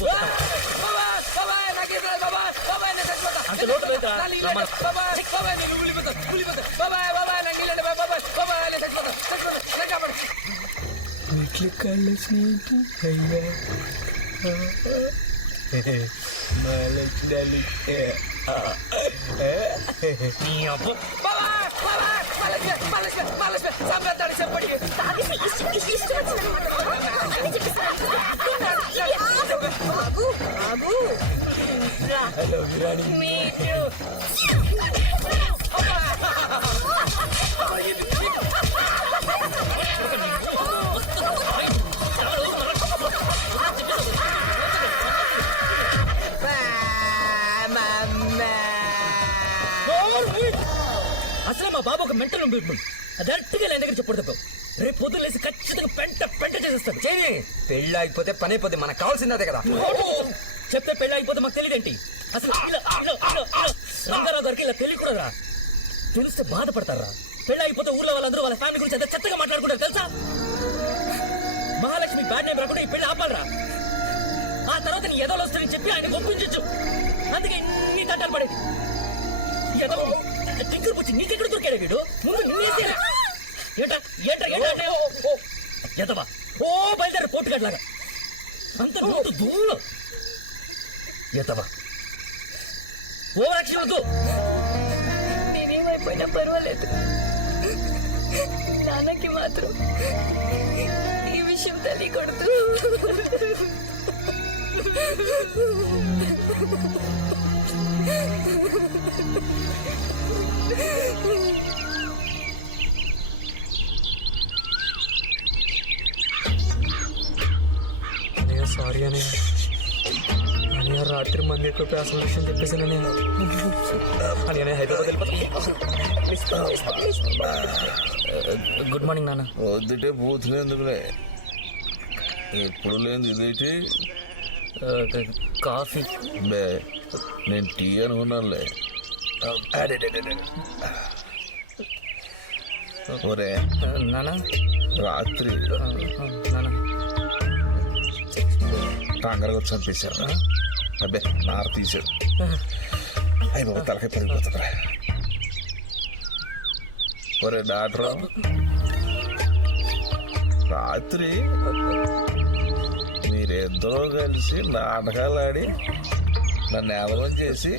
పోతాం అంత లోటు లేదా రమ్మను. మెట్లు కాళ్ళు మహాలక్ష్మి నీ అబ్బ బాబు బాబు మా బాబు ఒక మెంటల్ ఉంది డైరెక్ట్గా నేను దగ్గర రేపు పొద్దున్న లేసి ఖచ్చితంగా పెంట పెంట చేసేస్తాడు. చేయని పెళ్ళి అయిపోతే పని అయిపోతే మనకు కావాల్సింది అదే కదా. చెప్తే పెళ్ళి అయిపోతే మాకు తెలియదేంటి? అసలు రంగారావు గారికి ఇలా తెలియకూడదా తెలిస్తే బాధపడతారా? పెళ్ళి అయిపోతే ఊర్లో వాళ్ళందరూ వాళ్ళ ఫ్యామిలీ గురించి ఎంత చెత్తగా మాట్లాడుకుంటారు తెలుసా? మహాలక్ష్మి బ్యాడ్ నేమ్ రాకుండా ఈ పెళ్ళి ఆపాలరా? ఆ తర్వాత నీ ఎదలు వస్తాయని చెప్పి ఆయన ఒప్పించచ్చు. అందుకే నీ తంటాలు పడేది. ఎదలు టింకర్ పుచ్చి నీకెక్కడ దొరికాడు వీడు? ముందు నిన్నేసేరా ఏంట ఏంట ఏంటంటే ఎదవా ఓ బయలుదేరి పోటుగాడ్లాగా అంత నోటు దూరం. ఎదవా ఓ రక్షణ వద్దు. నేనేమైపోయినా పర్వాలేదు. నాన్నకి మాత్రం ఈ విషయం తెలియకూడదు. అన్నయ్య సారీ అన్నయ్య అన్నయ్య రాత్రి మంది ఎక్కువ అసలు విషయం చెప్పేసాను అన్నయ్య అన్నయ్య హైదరాబాద్ గుడ్ మార్నింగ్ నాన్న. వద్దుటే బూతులు ఎందుకులే? ఎప్పుడు లేదు ఇదేంటి కాఫీ. బే నేను టీ అనుకున్నానులే. ఒరే. నాన్న. రాత్రి. నాన్న. టంగర వచ్చి చంపేశారు? అబ్బే నార తీశారు అయ్యి బాబు తలకాయ పడిపోతుందిరా. ఒరే డాక్టర్. రాత్రి మీరిద్దరూ కలిసి నాటకాలు ఆడి నన్ను ఎవరం చేసి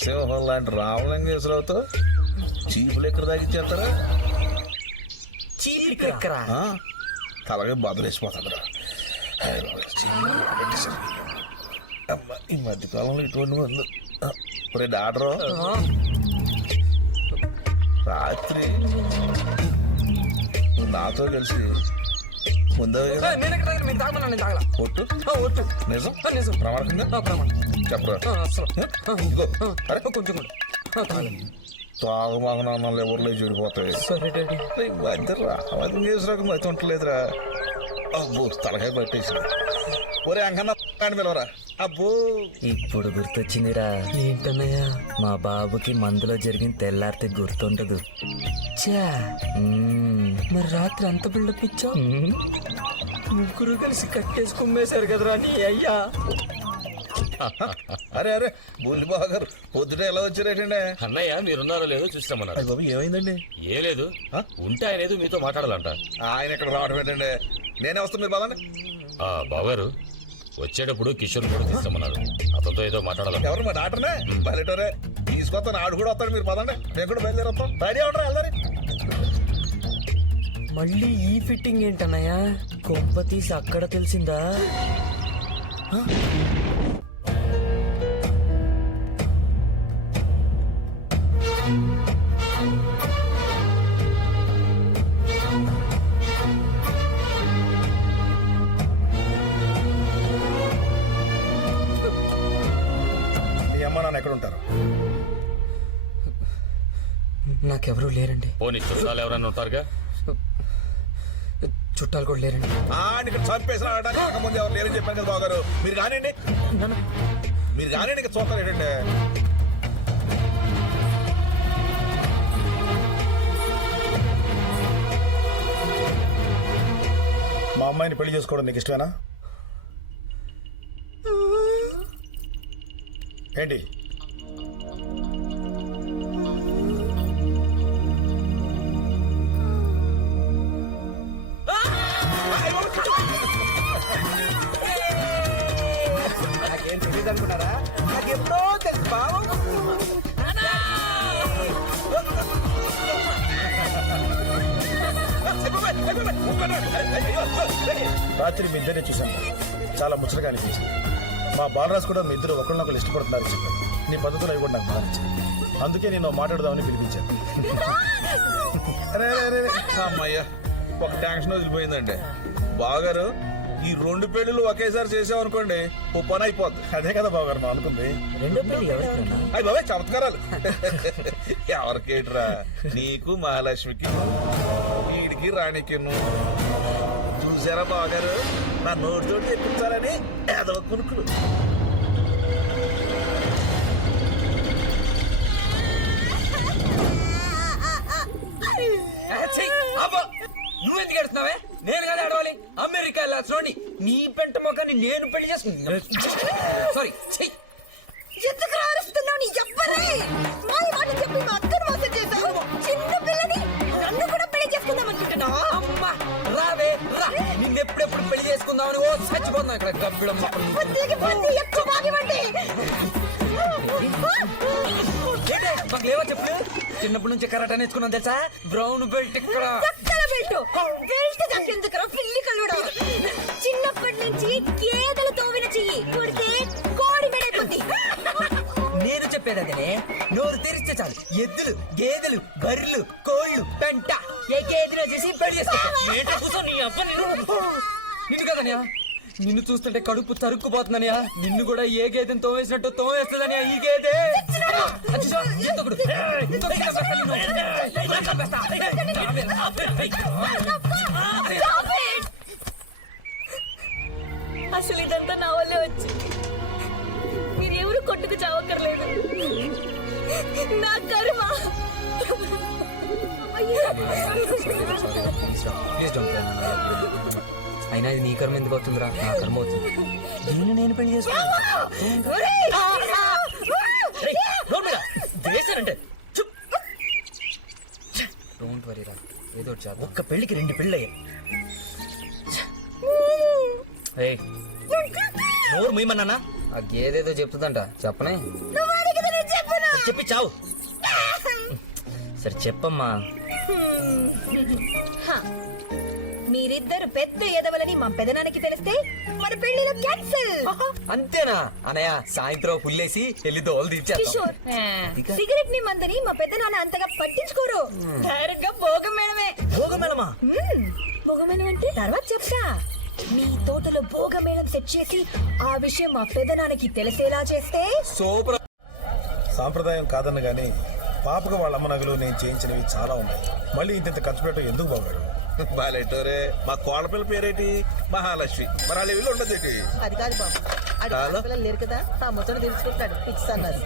సింహం లాంటి రామలింగేశ్వరరావుతో చీపులు ఎక్కడ తగ్గించేస్తారా చీపిక్కరా ఆ? తలగా చీపులు పెట్టేశారు. అమ్మా, ఈ మధ్యకాలంలో ఇటువంటి మందు ఆ, ఒరే డాక్టరు. రాత్రి. నాతో కలిసి ముందే ఒట్టు? నిజం? నిజం. ప్రమాణం చెప్పరా? ఇదిగో. అరే. కొంచెం. తాగమాగనాలు ఎవరిలో చెడిపోతాయి. సరే మధ్య రామలింగం చేసినాక మతి ఉంటలేదురా. అబ్బో తలకాయ పట్టేసింది. ఒరే అంకన్న అని పిలవరా. అబ్బో. ఇప్పుడు గుర్తొచ్చిందిరా. ఏంటన్నయ్య? మా బాబుకి మందులో జరిగిన తెల్లారితే గుర్తుండదు. చా. మరి రాత్రి అంత బిల్డప్ ఇచ్చావు? మ్మ్. ముగ్గురు కలిసి కట్టేసి కుమ్మేశారు కదరా నీ అయ్యా. అరే అరే బుల్లి బాబు గారు పొద్దుటే ఎలా వచ్చారేటండి? అన్నయ్య మీరున్నారో లేదో చూస్తామన్నారు అయ్య బాబు ఏమైందండి? ఏ లేదు? ఉంటే ఆయన ఏదో మీతో మాట్లాడాలంట. ఆయన ఇక్కడ రావడం ఏంటండి? నేనే వస్తాను మీరు బాలండి ఆ బావగారు వచ్చేటప్పుడు కిషోర్ కూడా తీస్తామన్నారు అతనితో ఏదో మాట్లాడాలంట. ఎవరు మా డాక్టర్నే? బయటరే తీసుకొస్తాను ఆడు కూడా వస్తాడు మీరు పదండి. మేము కూడా బయలుదేరి వస్తాం. రెడీ అవడం వెళ్దారి మళ్ళీ ఈ ఫిట్టింగ్ ఏంటన్నయ్య? కొంప తీసి అక్కడ తెలిసిందా? ఉంటారు నాకెవరూ లేరండి. పోనీ చుట్టాలు ఎవరైనా ఉంటారుగా? చుట్టాలు కూడా లేరండి. ఇక్కడ చంపేసిన ఆడడానికి ముందు ఎవరు లేరని చెప్పాను కదా బాబు గారు మీరు కానివ్వండి మీరు కానివ్వండి ఇక్కడ చూస్తారు ఏంటండి మా అమ్మాయిని పెళ్ళి చేసుకోవడం నీకు ఇష్టమేనా? ఏంటి? రాత్రి మీ ఇద్దరే చూశాను. చాలా ముచ్చటగా అనిపించింది. మా బాలరాజు కూడా మీ ఇద్దరు ఒకరినొకరు ఇష్టపడుతున్నారు చెప్పారు. నీ పద్ధతులు అవి కూడా నాకు బాగా అందుకే నేను మాట్లాడదామని పిలిపించాను. అరే అరే. అమ్మయ్యా ఒక టెన్షన్ వదిలిపోయిందండి. బాగారు ఈ రెండు పెళ్ళిళ్ళు ఒకేసారి చేసామనుకోండి ఓ పని అయిపోద్ది. అదే కదా బావగారు మనం అనుకుంది. రెండో పెళ్ళి ఎవరికైనా? అయ్యి బాబాయ్ చమత్కారాలు. ఎవరికేట్రా? నీకు మహాలక్ష్మికి వీడికి రాణికి చూసారా బాగారు నా నోటితోటి తెప్పించాలని ఏదో కొనుక్కులు. నువ్వెందుకు ఏడుస్తున్నావే? నేను కదా అడవాలి అమెరికా వెళ్ళాల్సిన నీ పెంట మొక్కని నేను పెళ్ళి చేసుకున్నా సారీ చెయ్యి ఎందుకు రారుస్తున్నావు నీ మాట చెప్పి అమ్మా. రావే రా. నిన్నెప్పుడెప్పుడు పెళ్ళి చేసుకుందామని ఓ చచ్చిపోతున్నాం ఇక్కడ గబ్బిడమ్మ మాకు లేవా చెప్పు. చిన్నప్పటి నుంచి కరాటా నేర్చుకున్నాం తెలుసా? బ్రౌన్ బెల్ట్ ఇక్కడ. చిన్నప్పటి నుంచి తోవిన చెయ్యి. కొడితే కోడి నేను చెప్పేది అదే నోరు తెరిస్తే చాలు. ఎద్దులు గేదెలు బర్రెలు కోళ్ళు పెంట. ఏ గేదెలో చేసి పెళ్ళి చేసుకుంటా ఏంటో కూర్చో నీ అబ్బ నేను నిన్ను కదనయా నిన్ను చూస్తుంటే కడుపు తరుక్కుపోతుందనయా నిన్ను కూడా ఏ గేదెని తోవేసినట్టు తోవేస్తుందనయా ఈ గేదె! అసలు ఇదంతా నా వల్లే వచ్చి మీరెవరు కొట్టుకు చావక్కర్లేదు నా కర్మ ప్లీజ్ డోంట్ అయినా ఇది నీ కర్మ ఎందుకు అవుతుందిరా నా కర్మ అవుతుంది దీన్ని నేను పెళ్ళి. డోంట్ వరీ రా ఏదో ఒకటి చేద్దాం ఒక్క పెళ్ళికి రెండు పెళ్ళి అయ్యాయి నోరు మీమన్నానా ఆ గేదేదో చెప్తుందంట చెప్పనే నేను? చెప్పి చావు సరే చెప్పమ్మా. మీరిద్దరు పెద్ద ఎదవలని మా పెదనానికి తెలిస్తే మన పెళ్ళిలో క్యాన్సిల్. అంతేనా? అనయ్య సాయంత్రం పుల్లేసి వెళ్ళి దోలు కిషోర్ సిగరెట్ని మందని మా పెద్దనాన్న అంతగా పట్టించుకోరు. డైరెక్ట్గా భోగమేళమా? మ్మ్. భోగమేళం అంటే? తర్వాత చెప్తా. మీ తోటలో భోగమేళం సెట్ చేసి ఆ విషయం మా పెదనాన్నకి తెలిసేలా చేస్తే? సూపర్. సాంప్రదాయం కాదన్న గానీ పాపకు వాళ్ళ అమ్మ నగలు నేను చేయించినవి చాలా ఉన్నాయి. మళ్ళీ ఇంత ఖర్చు పెట్టడం ఎందుకు బాగారు బాలేటోరే మా కోడపిల్ల పేరేటి? మహాలక్ష్మి. మరి వాళ్ళ వీళ్ళు ఉండదు అది కాదు బాబు. లేరు కదా ఆ ముచ్చట తెలుసుకుంటాడు పిక్స్ అన్నది